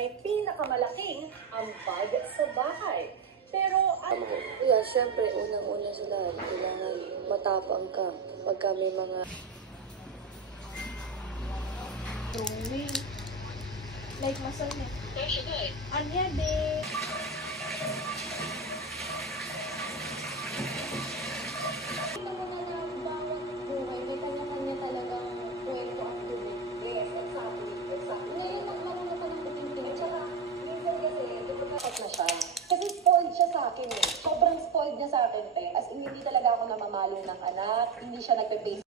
may pinakamalaking ambag sa bahay. Pero Yeah, syempre, unang-una sa lahat, kailangan matapang ka pagka may mga... Like masal niya. Anya de. Kasi spoiled siya sa akin eh. Sobrang spoiled niya sa akin, te. As in, hindi talaga ako namamalo ng anak. Hindi siya nagpe-base